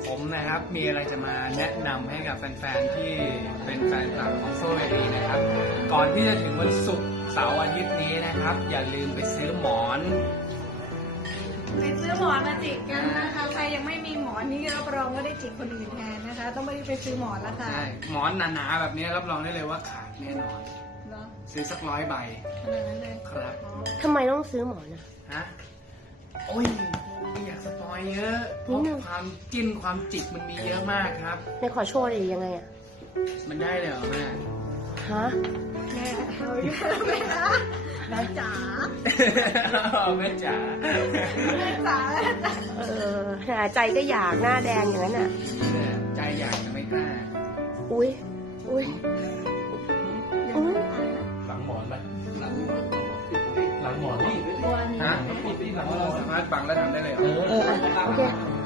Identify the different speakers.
Speaker 1: ผมนะครับมีอะไรจะมาแนะนำให้กับแฟนๆที่เป็นแฟนคลับของโซเวลีนะครับก่อนที่จะถึงวันศุกร์เสาร์อาทิตย์นี้นะครับอย่าลืมไปซื้อหมอน
Speaker 2: ไปซื้อหมอนมาจิกกันนะคะใครยังไม่มีหมอนนี่รับรองว่าได้จิกคนอื่นแทนนะคะต้องไม่ได้ไปซื้อหมอนแล้วค่ะ
Speaker 1: ใช่หมอนหนาๆแบบนี้รับรองได้เลยว่าขาดแน่นอน
Speaker 2: เนาะ
Speaker 1: ซื้อสัก100 ใบ
Speaker 2: ขนาดนั้นเลย
Speaker 1: ครับ
Speaker 3: ทำไมต้องซื้อหมอนอ่ะ
Speaker 1: ฮะโอ้ยไม่อยากสปอยเยอะเพราะความจิ้นความจิกมันมีเยอะมากครับ
Speaker 3: ในขอโชว์ดิยังไงอ่ะ
Speaker 1: มันได้เลยเหรอแม่
Speaker 3: ฮะ
Speaker 2: แม่เอาอีกแล้วแม่นะแม่จ๋า
Speaker 1: แม่จ๋า
Speaker 2: แม่จ๋า
Speaker 3: หาใจก็อยากหน้าแดงอย่างนั้นอ่ะ
Speaker 1: ใจอยากจะไม่กล้า
Speaker 3: อุ้ยอุ้ยอุ้ย
Speaker 4: หลังหมอนไหมหลังหมอนนี่
Speaker 2: ตัวนี้
Speaker 1: ฮะเราสามารถบังแล้วทำได้เลยเหรอ
Speaker 3: โอเค